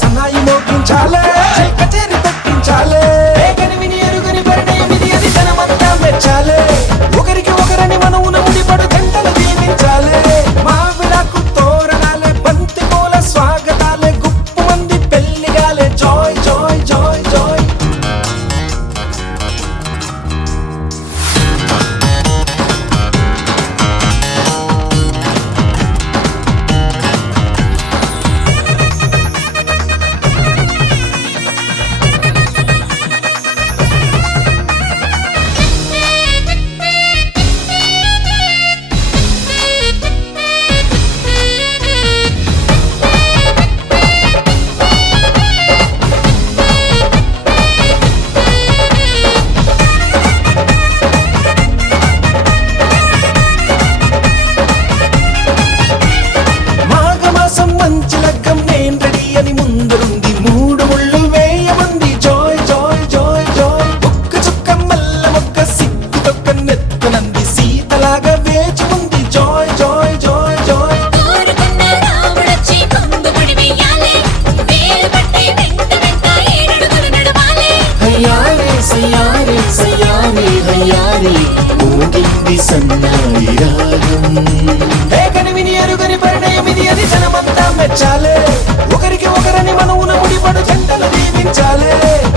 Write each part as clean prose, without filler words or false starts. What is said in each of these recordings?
సన్నాయి మోగించాలే కచేరి పెట్టించాలే వేగని విని ఎరుగని పరిణయం ఇది అది జనమంతా మెచ్చాలే ఒకరికి ఒకరని మనవున ముడిపడు జంటలు దీవించాలే మావిడాకు తోరణాలే బంతి పూల స్వాగతాలే గుప్పు మంది పెళ్లిగాలే జాయ్ జాయ్ జాయ్ జాయ్ సన్నాయి రాగం వేగని విని ఎరుగని పరిణయం ఇది అది జనమంతా మెచ్చాలే ఒకరికి ఒకరని మనవున ముడిపడు జంటలు దీవించాలే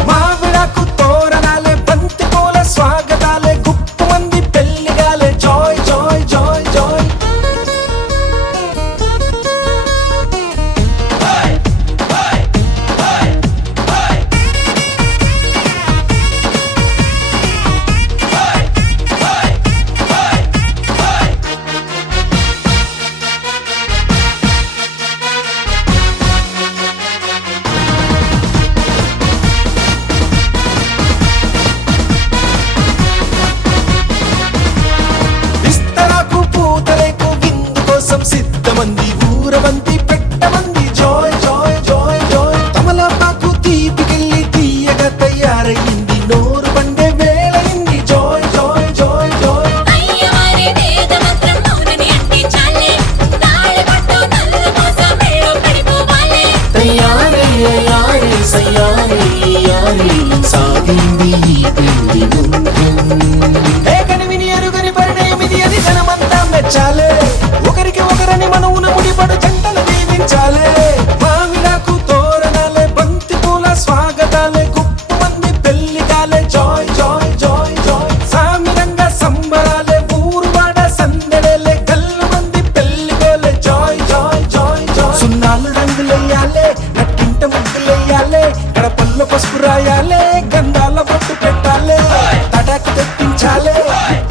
మావిడాకు తోరణాలే బంతి పూల స్వాగతాలే గుప్పు మంది పెళ్లిగాలే జాయ్ జాయ్ జాయ్ జాయ్ సిద్ధమంది ఊరవంతి పెట్టమంది జాయ్ జాయ్ జాయ్ జాయ్ తమలపాకు తీపికెళ్ళి తీయగా తయారయ్యింది నోరు పండే వేళయింది జాయ్ జాయ్ జాయ్ జాయ్ అయ్యవారి వేద మంత్రం మౌనని అంటి చాలే తాళి పట్టు నల్ల మోస మెళ్ళో పడిపోవాలే తయారే యారే సయారే యారే సాగింది ఈ పెళ్లి వేగని విని ఎరుగని పరిణయం ఇది అది జనమంతా మెచ్చాలే ఒకరికి ఒకరని మనవున ముడిపడు జంటలు దీవించాలే మావిడాకు తోరణాలే బంతి పూల స్వాగతాలే గుప్పు మంది పెళ్లిగాలే జాయ్ జాయ్ జాయ్ జాయ్ సామిరంగా సంబరాలే ఊరువాడ సందడేలే గల్లు మంది పెళ్లిగోలే జాయ్ జాయ్ జాయ్ జాయ్ సున్నాలు రంగులెయ్యాలే నట్టింట ముగ్గులెయ్యాలే గడపల్లో పసుపు రాయాలే గంధాల బొట్టు పెట్టాలే తటాకు తెప్పించాలే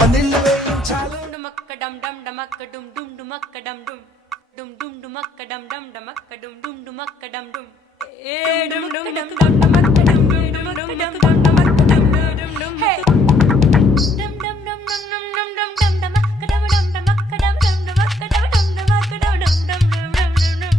పందిళ్ళు వేయించాలే డమక్క డమ్ డమ్ డమక్క డుమ్ డుమ్ డుమక్క డమ్ డుమ్ డుమ్ డుమ్ డుమక్క డమ్ డమ్ డమక్క డుమ్ డుమ్ డుమక్క డమ్ డుమ్ ఏ డుమ్ డుమ్ డమ్ డమ్ డమక్క డుమ్ డుమ్ డుమ్ డుమ్ డమ్ డమ్ డమక్క డుమ్ డుమ్ డుమ్ హే డమ్ డమ్ డమ్ డమ్ డమ్ డమ్ డమ్ డమ్ డమక్క డమ్ డమ్ డమక్క డమ్ డమ్ డమక్క డమ్ డమ్ డమక్క డమ్ డమ్ డమ్ డమ్ డమ్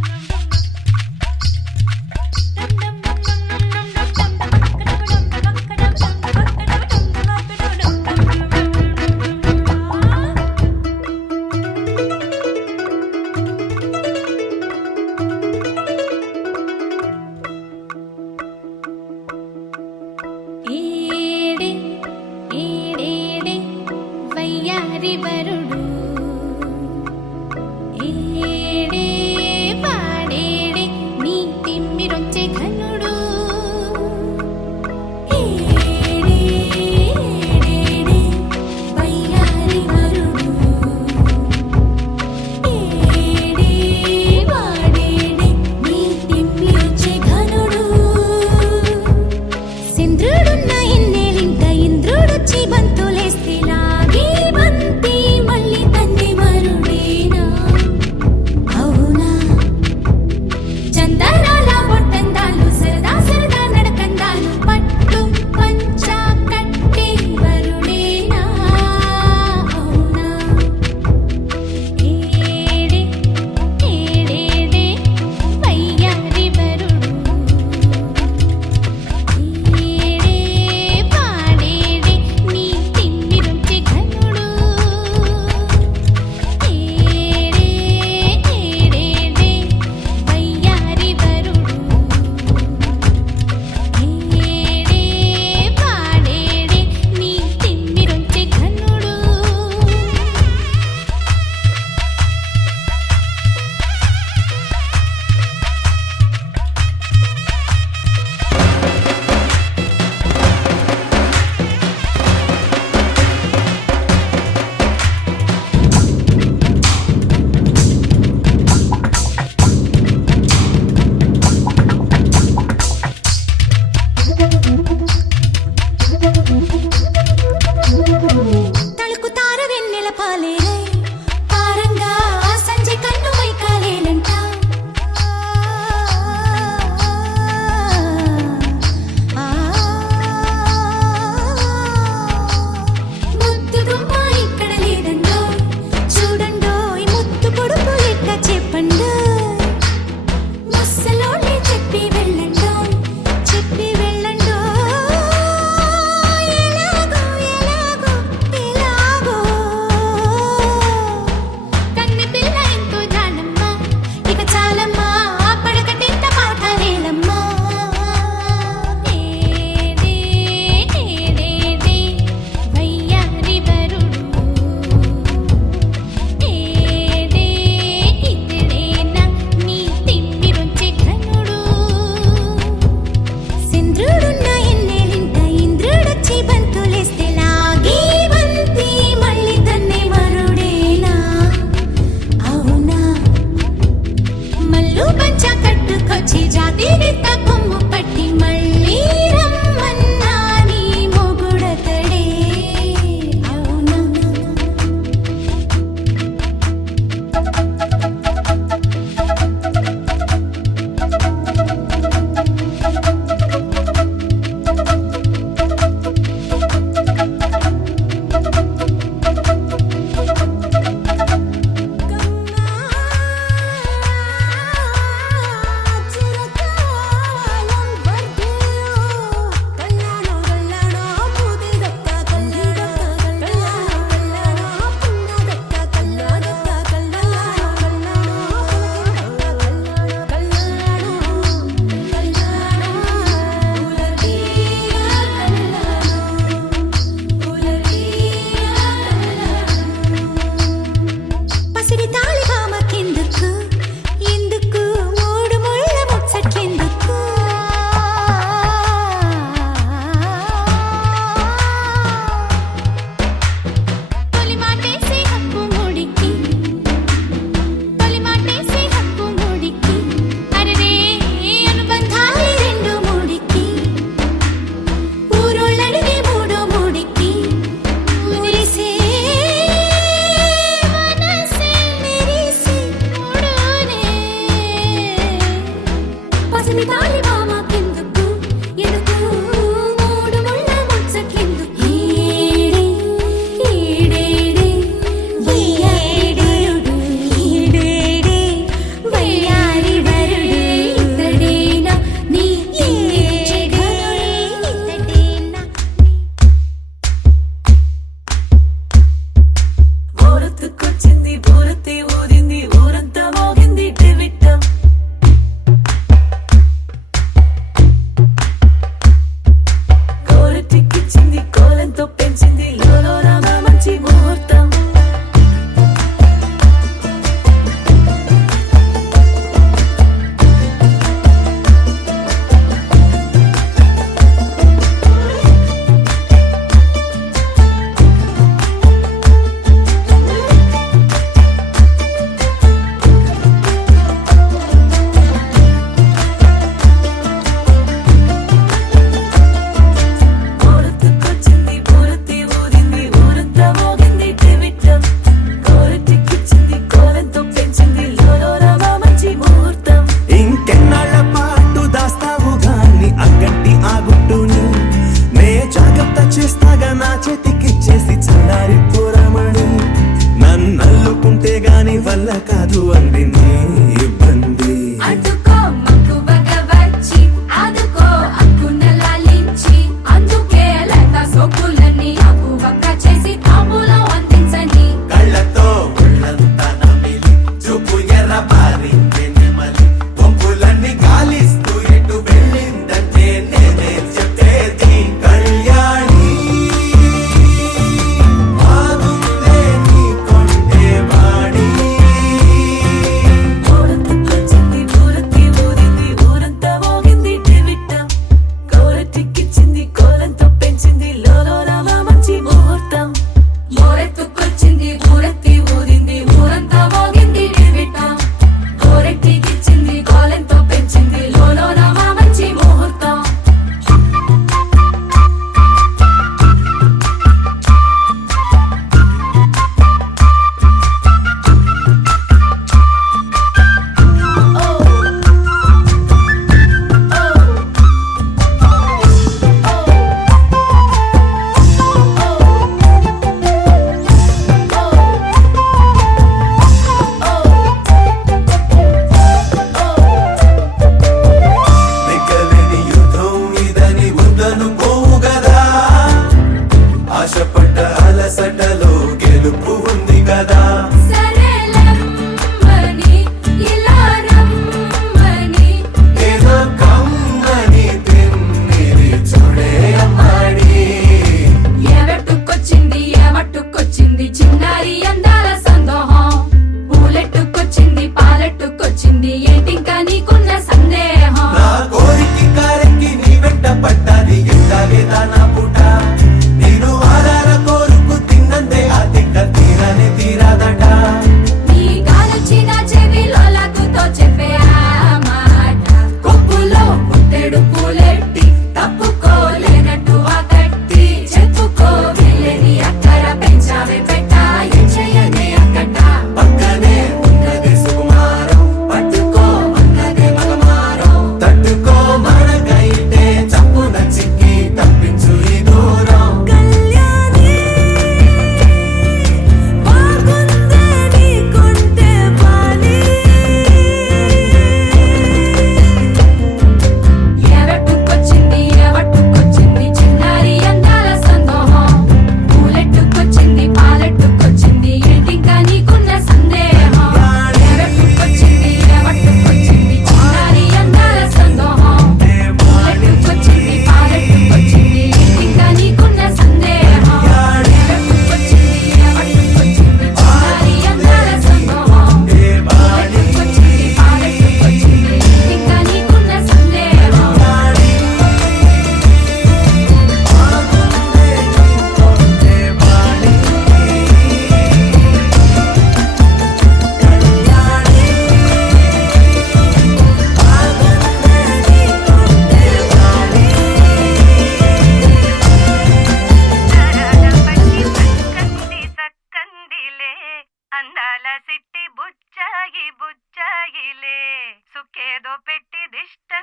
పసిడి తాళి మామకెందుకు ఎందుకు మూడు ముళ్ళ ముచ్చకెందుకు ఈడేడే వయ్యారుడు ఈడేడే వయ్యారి వరుడు ఇతడేనా నీ చెగనుడే ఇతడేనా ఊరొత్తుకొచ్చింది ఊరొత్తి ఊరింది ఊరంతా మోగింది డెవిట్టం కోరటిక్కిచ్చింది కోలంతో పెంచింది లోలో రామ మంచి ముహూర్తం ఊరొత్తుకొచ్చింది ఊరొత్తి ఊరింది ఊరంతా మోగింది డెవిట్టం కోరటిక్కిచ్చింది కోలంతో పెంచింది లోలో రామ మంచి ముహూర్తం ఇంకెన్నాళ్ళ పాటు దాస్తావు గాని అగ్గంటి ఆ గుట్టుని నే జాగ్రత్త చేస్తాగా నా చేతికిచ్చేసి చల్లారి పోరమణి నన్నల్లుకుంటే గాని వల్ల కాదు అంది నీ ఇబ్బంది అడ్డుకో మక్కువగా వచ్చి ఆదుకో అక్కున లాలించి అందుకే లేత సోకులని అక్కువగా చేసి తాంబూలం అందించని కళ్ళతో ఒళ్ళంతా నమిలి చూపు ఎర్ర పారింది నెమలి పంపులన్నీ గాలిస్తూ ఎటు వెళ్ళిందంటే నేనే చెప్పేది కళ్యాణి ఆగుందే నీ కొండే వాడి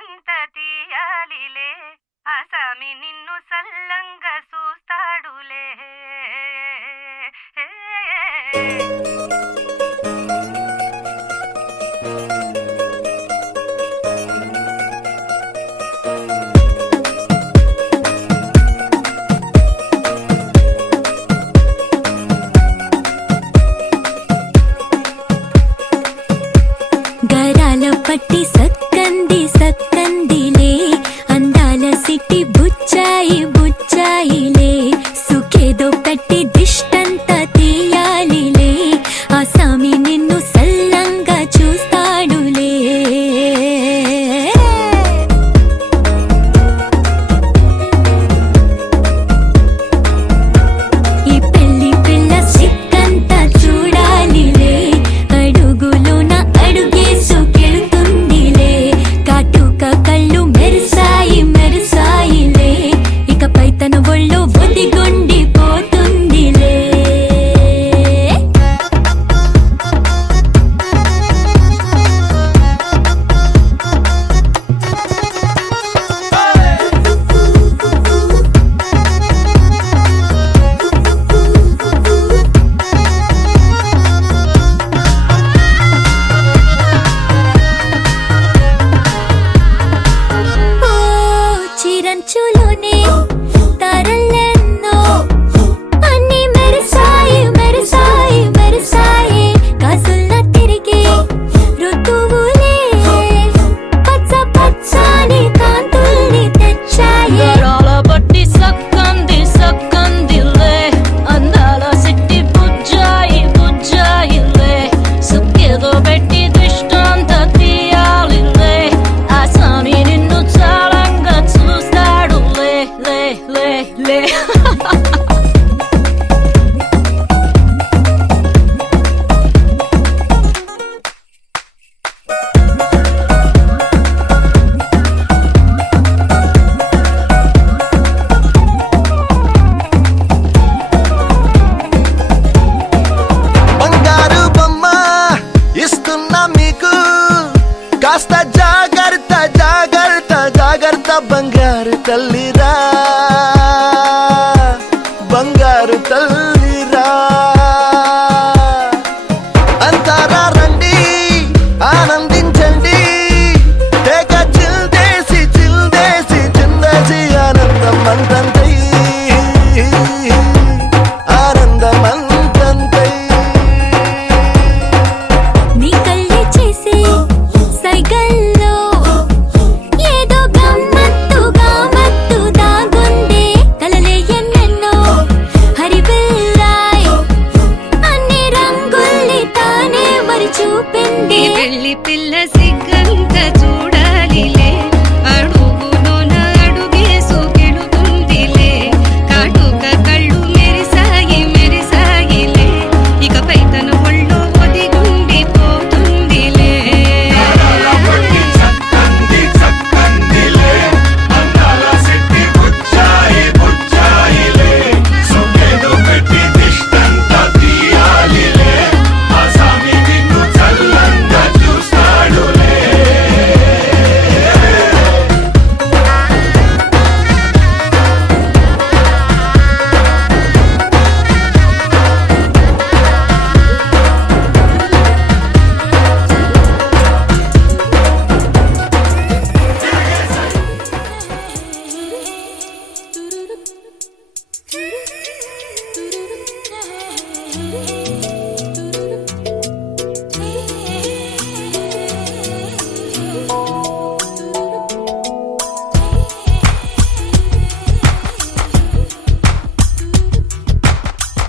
ఎంత తీయాలిలే ఆసామి నిన్ను సల్లంగా చూస్తాడులే గరాల పట్టి సక్కంది సక్కందిలే అందాల సిట్టి బుచ్చాయి బుచ్చాయిలే సుఖేదో పెట్టి దిష్టంతా తీయాలిలే ఆసామి నిన్ను సల్లంగా చూస్తాడులే ఈ పెళ్లి పిల్ల సిక్కంతా చూడాలిలే అడుగులోన అడుగేసుకెళుతుందిలే కాటుక కళ్ళు మెరిసాయి మెరిసాయిలే ఇకపై తన ఒళ్ళో ఒదిగొండిపోతుందిలే ఓ చిరంచులోనే తారలెన్నో అన్ని మెరిసాయి మెరిసాయి మెరిసాయి కాసుల్లా తిరిగి ఋతువులే పచ్చ పచ్చని కాంతుల్ని తెచ్చాయి గరాల పట్టి సక్కంది సక్కందిలే అందాల సిట్టి బుజ్జాయి బుజ్జాయిలే సుఖేదో పెట్టి దిష్టంతా తీయాలిలే ఆసామి నిన్ను చాలంగా చూస్తాడు లే లే లే లే బంగారు బొమ్మ ఇస్తున్నా మీకు కాస్త జాగ్రత్త జాగ్రత్త జాగ్రత్త బంగారు తల్లిరా బంగారు తల్లిరా అంతారా రండి ఆనందించండి తెగ చిల్దేసి చిల్దేసి చిందేసి ఆనందం అంతంతై ఆనందం అంతంతై నీ కళ్ళే చేసే సైగల్లో ఏదో గమ్మత్తుగా మత్తు దాగుందే కలలే ఎన్నెన్నో హరివిల్లాయ్ అన్ని రంగుల్ని తానే మరి చూపింది పెళ్లి పిల్ల సిగ్గంత చూడాలిలే అడుగులోన అడుగేసుకెళుతుందిలే కాటుక కళ్ళు మెరిసాయి మెరిసాయిలే ఇకపై తన ఒళ్ళో ఒదిగుండిపోతుందిలే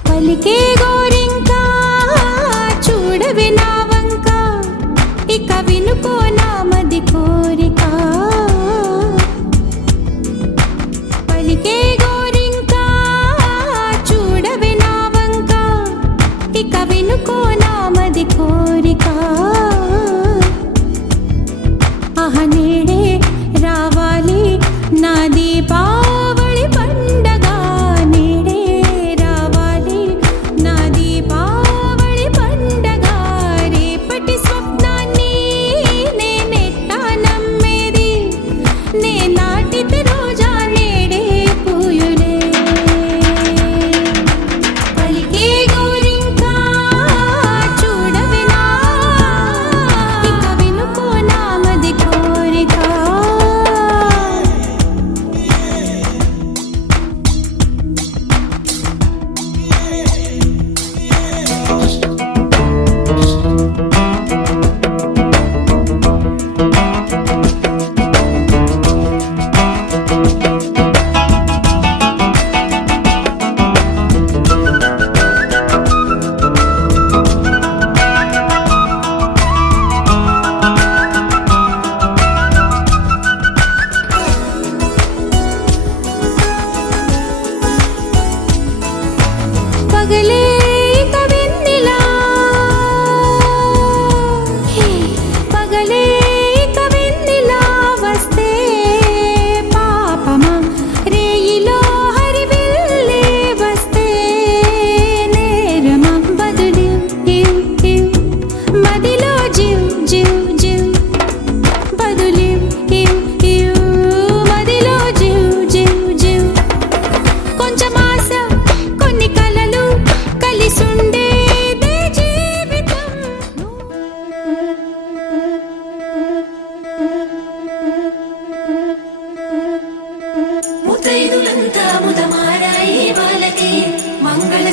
పలికే గోరింకా చూడవి నా వంక ఇక వినుకో నా మది కోరిక పలికే గోరింకా చూడవి నా వంక ఇక వినుకో నా మది కోరిక ఆహ నేడే రావాలి నా దీపావళి పండగ నేడే రావాలి నా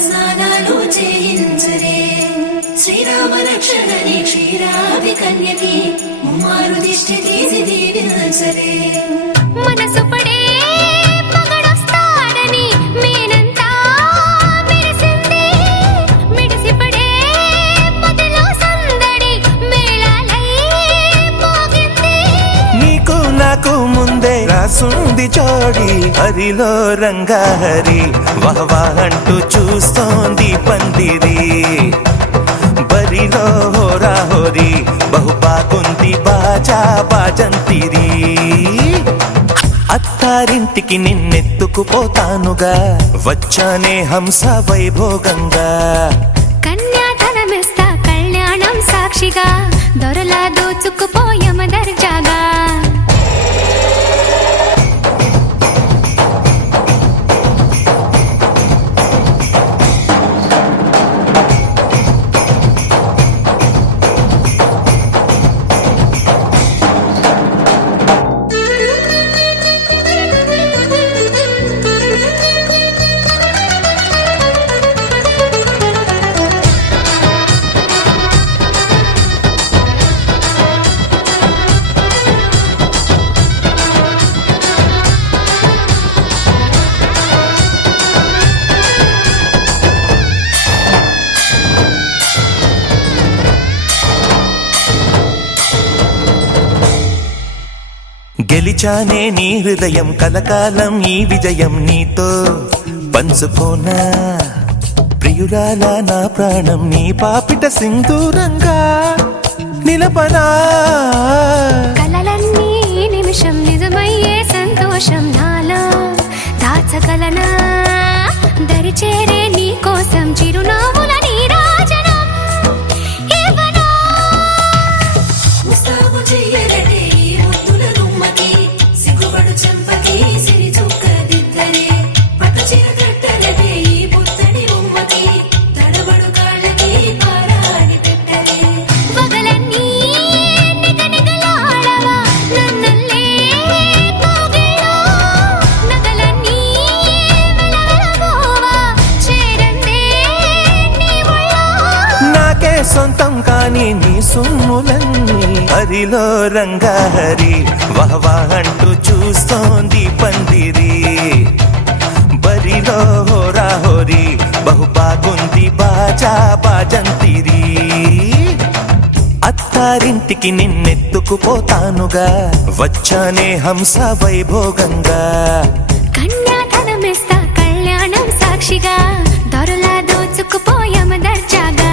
స్నానాలు చేయించరే శ్రీరామ రక్షణని క్షీరాది కన్యకి ముమ్మారు దిష్టి తీసి దీవించరే మనసు పడే మగడొస్తాడని మేనంతా మెరిసింది మిడిసిపడే పదిలో సందడి మేళాలై మోగింది నీకు నాకు ముందే రాసుంది జోడి హరిలో రంగాహరి వహవా అంటూ చూస్తోంది పందిరి బరిలో హోరా హోరి బహు బాగుంది బాజా బాజంతిరి అత్తారింటికి నిన్నెత్తుకుపోతానుగా వచ్చానే హంస వైభోగంగా కన్యాధనమిస్తా కళ్యాణం సాక్షిగా దొరలా దోచుకుపోయమ దర్జాగా గెలిచానే నీ హృదయం కలకాలం ఈ విజయం నీతో పంచుకోనా ప్రియురాల నా ప్రాణం నీ పాపిట సింధూరంగా నిలపనా కలలన్నీ నిమిషం నిజమయ్యే సంతోషం నాలో దాచగలనా దరిచేరే నీ కోసం చిరునవ్వుల నీరాజనం ఇవ్వనా ముస్తాబు చెయ్యరటే ఈ ముద్దుల గుమ్మకి సిగ్గుపడు చెంపకి సిరి చుక్క దిద్దరే పట్టు చీర కట్టరటే ఈ పుత్తడి ఉమ్మకి తడబడు కాళ్ళకి పారాని పెట్టరే వగలన్నీ నిగనిగలాడవా నన్నల్లే కోగిలో నగలన్నీ వెలవెలబోవా చేరందే నీ ఒళ్ళో నాకే సొంతం కాని నీ సొమ్ములన్నీ హరిలో రంగాహరి వహవా అంటూ చూస్తోంది పందిరి బరిలో హోరా హోరి బహు బాగుంది బాజా బాజంతిరి అత్తారింటికి నిన్నెత్తుకుపోతానుగా వచ్చానే హంస వైభోగంగా కన్యాధనమిస్తా కళ్యాణం సాక్షిగా దొరలా దోచుకుపోయమ దర్జాగా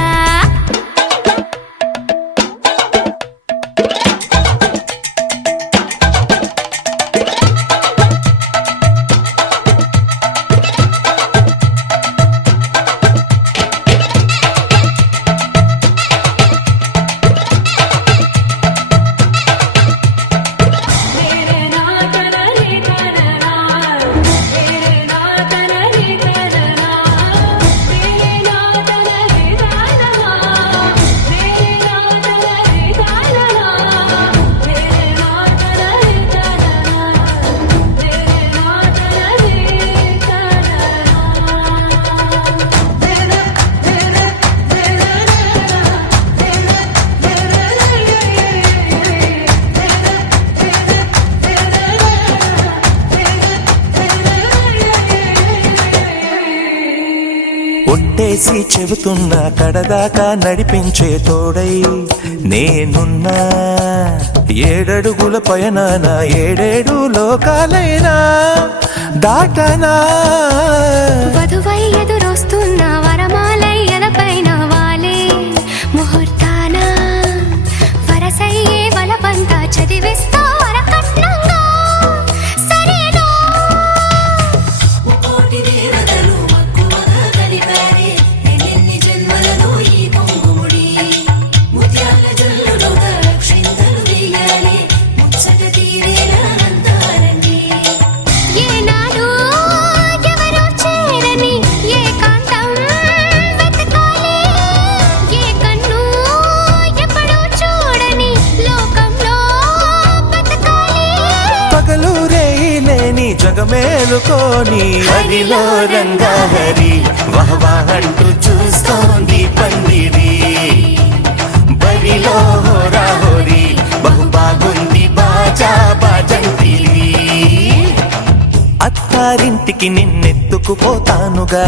ఒట్టేసి చెబుతున్నా కడదాకా నడిపించే తోడై నేనున్నా ఏడడుగుల పయనాన ఏడేడు లోకాలైనా దాటనా వధువై ఎదురొస్తున్న వరమాలై ఎదపైన వాలే ముహూర్తాన వరసయ్యే వలపంతా చదివిస్తా వరకట్నంగా సరేనా కోటి దేవతలు మక్కువగా కలిపారే ఎన్నెన్ని జన్మలలో ఈ పొంగుముడి ముత్యాల జల్లులుగా క్షింతలు వేయాలి ముచ్చట తీరేలా అంతారండి ఏనాడు ఎవరో చేరని ఏ జగమేలుకోని హరిలో రంగహరి వహవా అంటూ చూస్తోంది పందిరి బరిలో హోరాహోరి బహు బాగుంది బాజా బాజంతిరి అత్తారింటికి నిన్నెత్తుకుపోతానుగా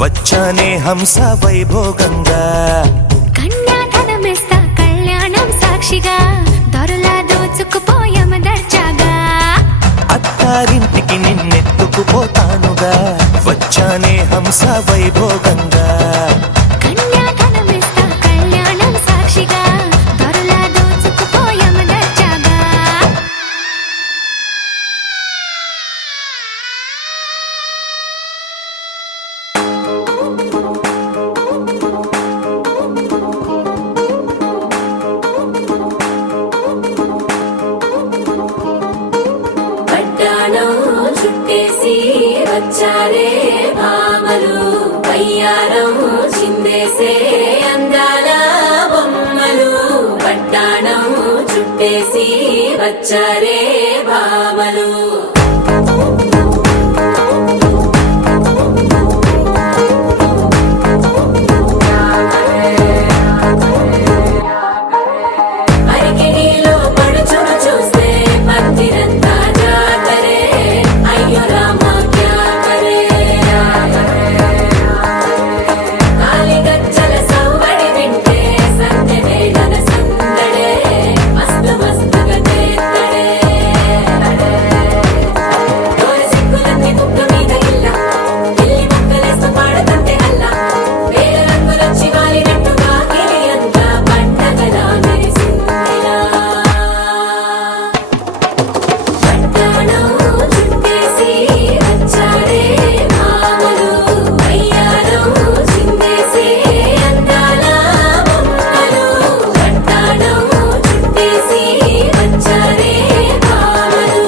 వచ్చానే హంస వైభోగంగా కన్యాధనమిస్తా కళ్యాణం సాక్షిగా దొరలా దోచుకుపోయామ దర్జాగా అత్తారింటికి నిన్నెత్తుకుపోతానుగా వచ్చానే హంస వైభోగంగా కన్యాధనమిస్తా కళ్యాణం సాక్షిగా దొరలా దోచుకుపోయామ దర్జాగా పట్టాణం చుట్టేసి వచ్చారే భామలు పయ్యారం చిందేసే అందాల బొమ్మలు పట్టాణం చుట్టేసి వచ్చారే భామలు అరికెనిలో పడుచును చూస్తే మందిరంతా జాతరే అయ్యో రామ క్యా కరే కాలిగజ్జల సవ్వడి వింటే సందె వేళన సందడే మస్తు మస్తుగా చేత్తడే డోరి సిక్కులన్నీ బుగ్గ మీద ఇల్ల పిల్లి మొక్కలేస్తూ పాడతంటే అల్లా వేల రంగులొచ్చి వాలినట్టుగా గిలి అంతా పండగలా మెరిసిందిలా పట్టాణం చుట్టేసి వచ్చారే భామలు అయ్యారం చిందేసే అందాల బొమ్మలు పట్టాణం చుట్టేసి వచ్చారే భామలు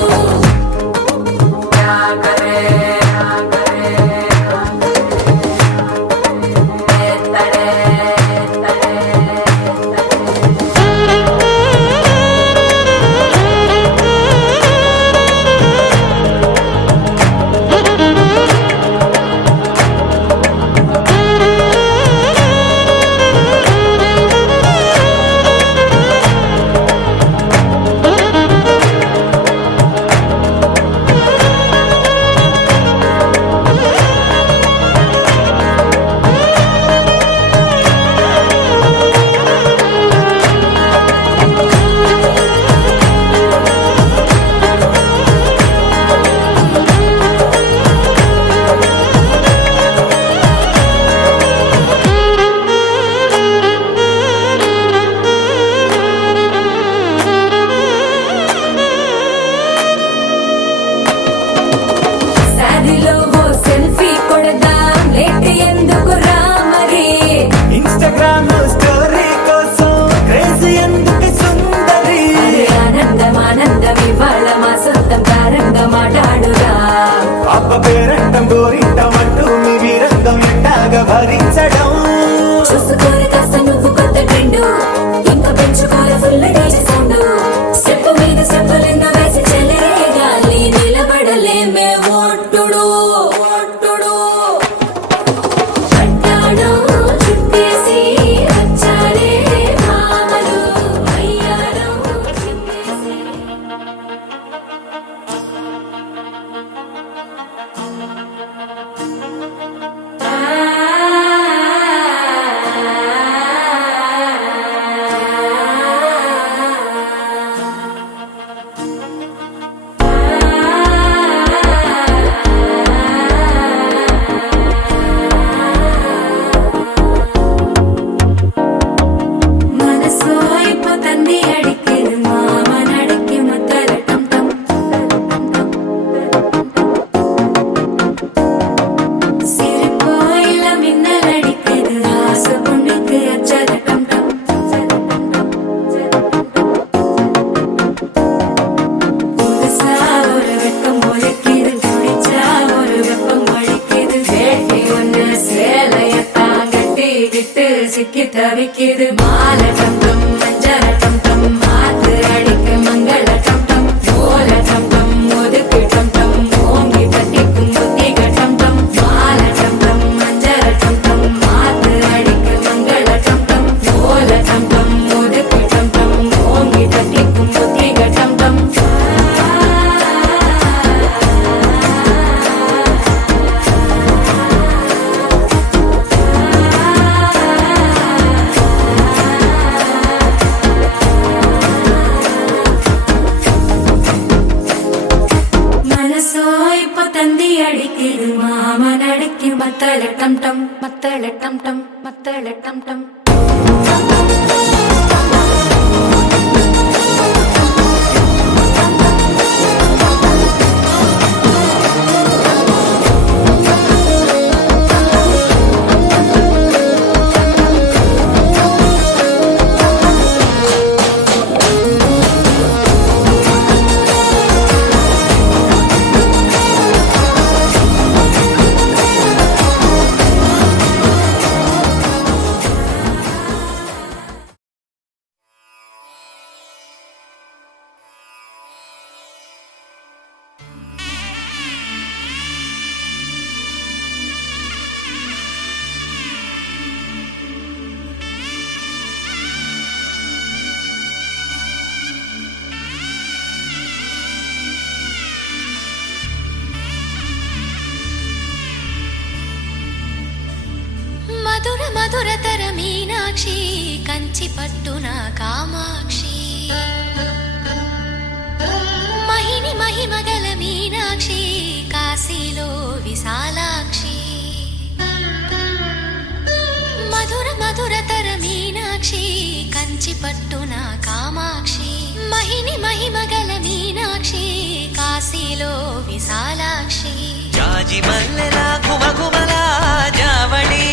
శారీలో ఓ సెల్ఫీ కొడదాం లేట్ ఎందుకు రామరి ఇన్స్టాగ్రామ్ స్టోరీ కోసం క్రేజీ ఎందుకు సుందరి ఆనందం ఆనందం ఇవాళ మా సొంతం తారంగా మాట్లాడురా అప్ప పేరంటం గోరింటం అంటూ మీ వీరంగం ఎట్టాగా భరించడం చూసుకోరు కాస్త నువ్వు కొత్త ట్రెండ్ ఇంకా పెంచుకోరు ఫుల్ డీజే సౌండ్ స్టెప్ మీద స్టెప్పులెన్నో వేసి చెలే గాలి నిలబడలేమే ఒట్టుడు ఒట్టుడు పట్టాణం చుట్టేసి వచ్చారే భామలు అయ్యారం చిందేసి ఆ இப்ப தந்தி அடிக்குது மாமன் அடிக்கு மத்தள டம் டம் மத்தள டம் டம் மத்தள டம் டம் మధుర మధురతర మీనాక్షి కంచి పట్టున కామాక్షి మహిని మహిమగల మీనాక్షి కాశీలో విశాలాక్షి మధుర మధురతర మీనాక్షి కంచి పట్టున కామాక్షి మహిని మహిమగల మీనాక్షి కాశీలో విశాలాక్షి జాజి మల్లెలా ఘుమఘుమలా జావళి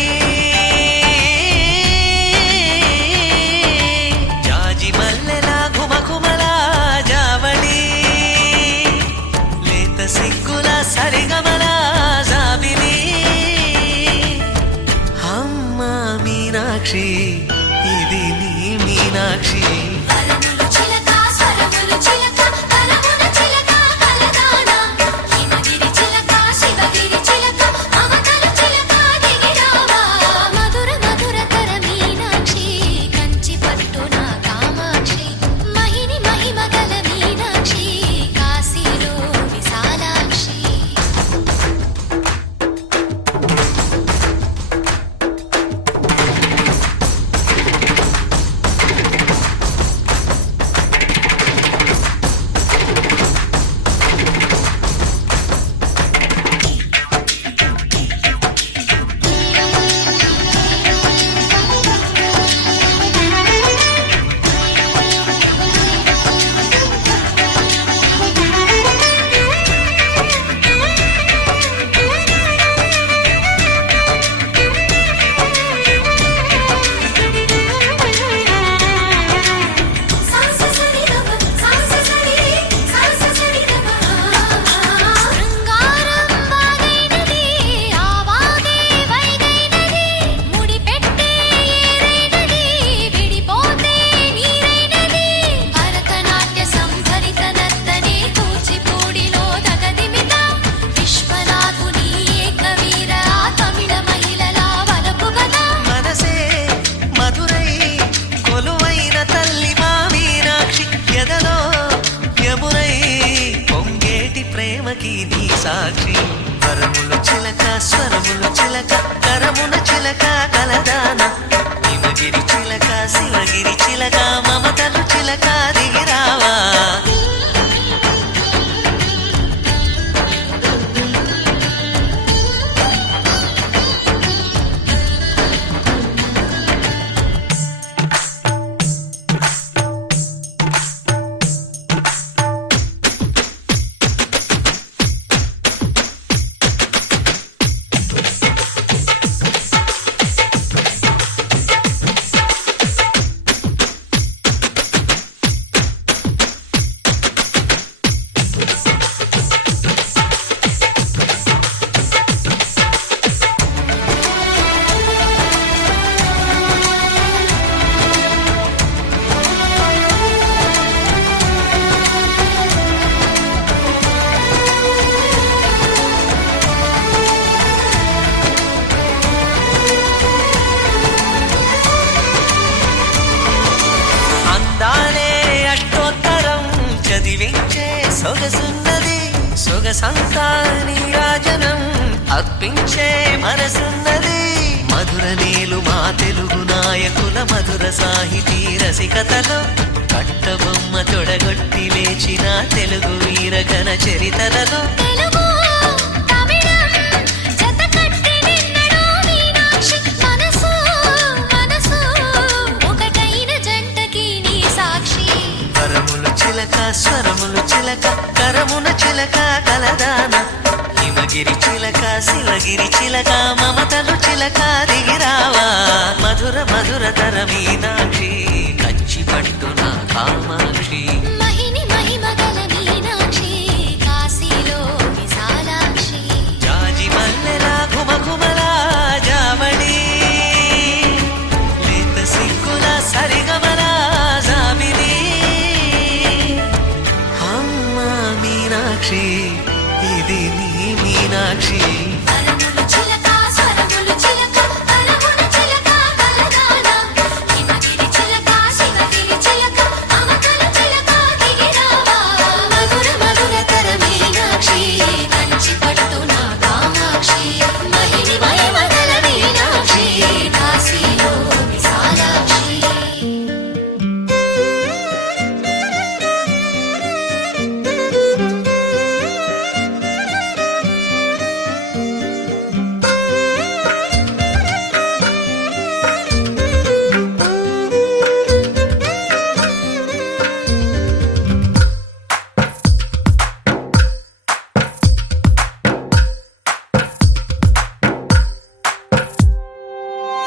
జాజి మల్లెలా ఘుమఘుమలా జావళి లేత సిగ్గుల సరిగమల జాబిలి అమ్మ మీనాక్షి ఇది నీ మీనాక్షి వరములు చిలక స్వరములు చిలక కలమున చిలక కలదాన హిమగిరి చిలక శివగిరి చిలక అవతల చిలక దిగిరావా మధుర మధురతర మీనాక్షి కంచి పట్టున కామాక్షి మహిని మహిమగల మీనాక్షి కాశీలో విశాలాక్షి మనసే మధురై కొలువైన తల్లి మా మీనాక్షి ఎదలో యమునై పొంగేటి ప్రేమకి నీ సాక్షి వరములు చిలక స్వరములు చిలక కరమున చిలక కలదాన హిమగిరి చిలక శివగిరి చిలక మమతలు చిలక దిగిరావా సొగసున్నది సొగసంతా నీరాజనం అర్పించే మనసున్నది మధుర నీలు మా తెలుగు నాయకుల మధుర సాహితీ రసికతలో కట్టబొమ్మ తొడగొట్టి లేచిన తెలుగు వీరగణ చరితలలో చిలక కరమున చిలక కలదాన హిమగిరి చిలక శివగిరి చిలక మమతలు చిలక దిగిరావా మధుర మధుర తర మీనాక్షి కంచి పట్టున కామాక్షి మహిని మహిమగల మీనాక్షి కాశీలో విశాలాక్షి జాజి మల్లెలా ఘుమఘుమలా జావళి లేత సిగ్గుల సరిగమలా జాబిలి అమ్మ మీనాక్షి ఇది నీ మీనాక్షి పరములు చిలక స్వరములు చిలక పరమున చిలక కలదాన హిమగిరి చిలక శివగిరి చిలక అమకలు చిలక దిగిరావా మధుర మధుర తర మీనాక్షి కంచి పట్టున కామాక్షి మహిని మహిమగల మీనాక్షి కాశీలో విశాలాక్షి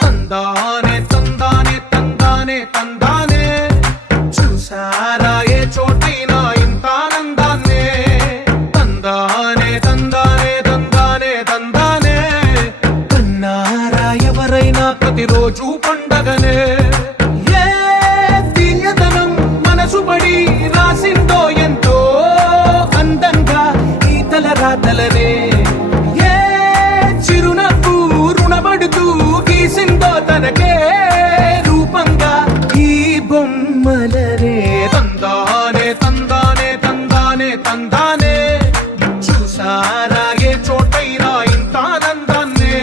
తందానే తందానే తందానే తందానే చూసారా ఏ చోటైనా ఇంత ఆనందాన్నే తందానే తందానే తందానే తందానే కన్నారా ఎవరైనా ప్రతిరోజు పండగనే ఏ తీయదనం మనసు పడి రాసిందో ఎంతో అందంగా ఈ తలరాతలనే ఏ చిరునవ్వు రుణపడుతూ గీసిందో తనకే రూపంగా ఈ బొమ్మలనే తందానే తందానే తందానే తందానే చూసారా ఏ చోటైనా ఇంత ఆనందాన్నే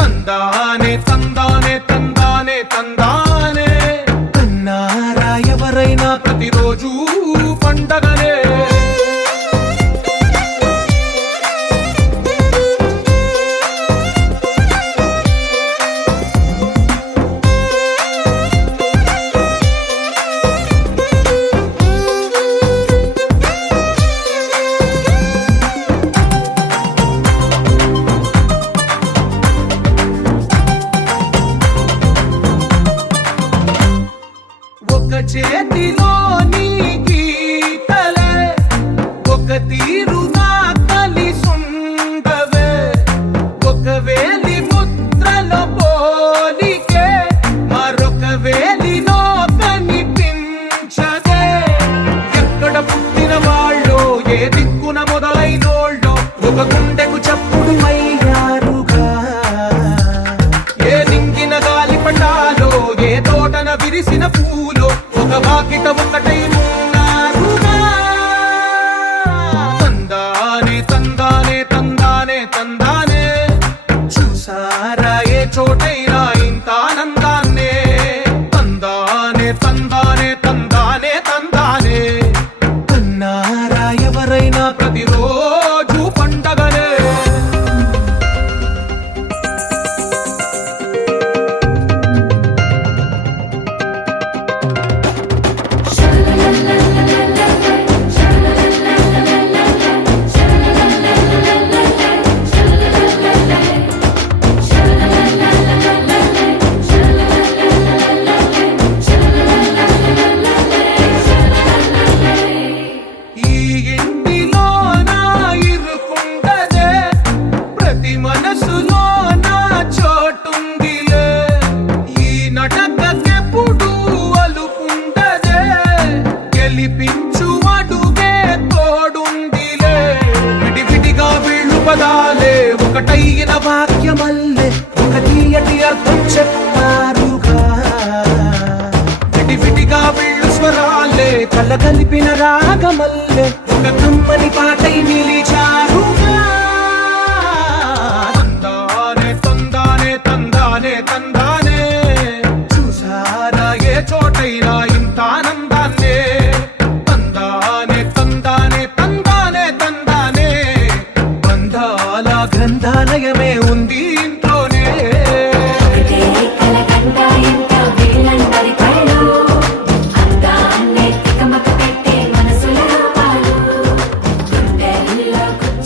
తందానే తందానే తందానే తందానే కన్నారా ఎవరైనా ప్రతిరోజు పండగనే ఒక చేతిలో నీ గీతలే ఒక తీరుగా కలిసుండవే ఒక వేలి ముద్రల పోలికే మరొక వేలిలో కనిపించదే ఎక్కడ పుట్టిన వాళ్ళో ఏ దిక్కున మొదలైనోళ్ళో ఒక గుండెకు చప్పుడు అయ్యారుగా ఏ దింగిన గాలి పటాలో ఏ తోటన విరిసిన పూలో ఒక వాకిట ఒకటై ఉన్నారుగా తందానే తందానే తందానే తందానే చూసారా ఏ చోటైనా ఇంత ఆనందాన్నే తందానే తందానే తందానే తందానే కన్నారా ఎవరైనా ప్రతిరోజు పండగనే ఈ ఇంటిలో నా ఇరుకుండదే ప్రతి మనసులో నా చోటుందిలే ఈ నటకెప్పుడు అలుకుండదే గెలిపించు అడుగే తోడుందిలే విడివిడిగా వీళ్ళు పదాలే ఒకటైన వాక్యమల్లే ఒక తీయటి అర్థం చెప్పారుగా విడివిడిగా వీళ్ళు స్వరాలే కలగలిపిన రాగమల్లే ఒక కమ్మని పాటై నిలిచారుగా తందానే తందానే తందానే తందానే చూసారా ఏ చోటైనా ఇంత ఆనందాన్నే తందానే తందానే తందానే తందానే బంధాల గ్రంథాలయమే ఉంది ఇంట్లోనే ఒకటే కలకండ ఎంత వీళ్ళందరి కళ్ళు అందాన్నే తికమక పెట్టే మనసుల రూపాలు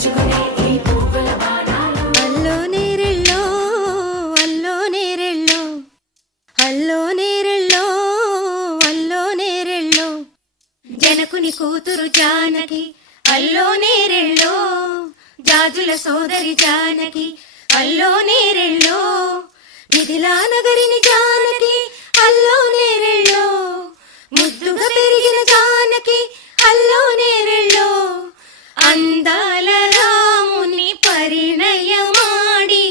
విచ్చుకునే ఈ పువ్వుల బాణాలు అల్లో నేరెళ్ళో అల్లో నేరెళ్ళో అల్లో నేరెళ్ళో అల్లో నేరెళ్ళో జనకుని కూతురు జానకి అల్లో నేరెళ్ళో జాజుల సోదరి జానకి అల్లో నేరెళ్ళో మిథిలా నగరిని జానకి అల్లో నేరెళ్ళో ముద్దుగా పెరిగిన జానకి అల్లో నేరెళ్ళో అందాల రాముని పరిణయమాడి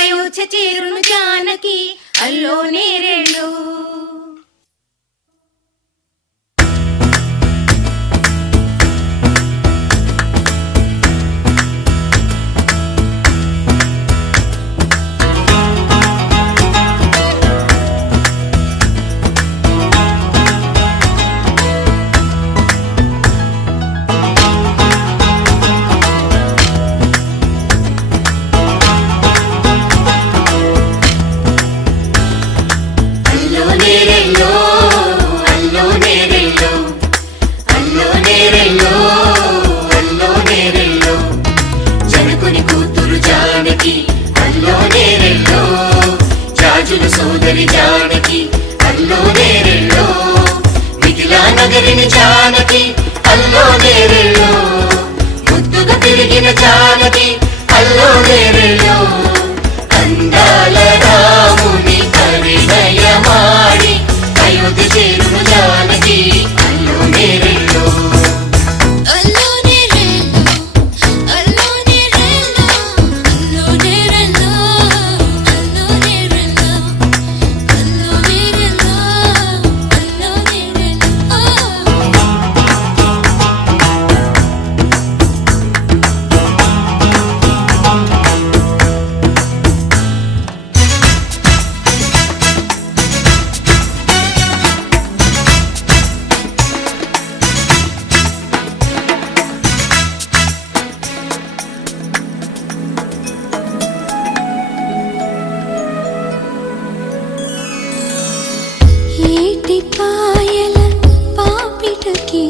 అయోధ్య చేరును జానకి అల్లో నేరెళ్ళో జనకుని కూతురు జానకి అల్లో నేరెళ్ళో జాజుల సోదరి జానకి అల్లో నేరెళ్ళో మిథిలా నగరిని జానకి అల్లో నేరెళ్ళో ముద్దుగా పెరిగిన జానకి అల్లో నేరెళ్ళో అందాల రాముని పరిణయమాడి అయోధ్య చేరును జానకి అల్లో నేరెళ్ళో అల్లో నేరెళ్ళో అల్లో నేరెళ్ళో అల్లో నేరెళ్ళో అల్లో నేరెళ్ళో అల్లో నేరెళ్ళో అల్లో నేరెళ్ళో ఏటి పాయల పాపిటకి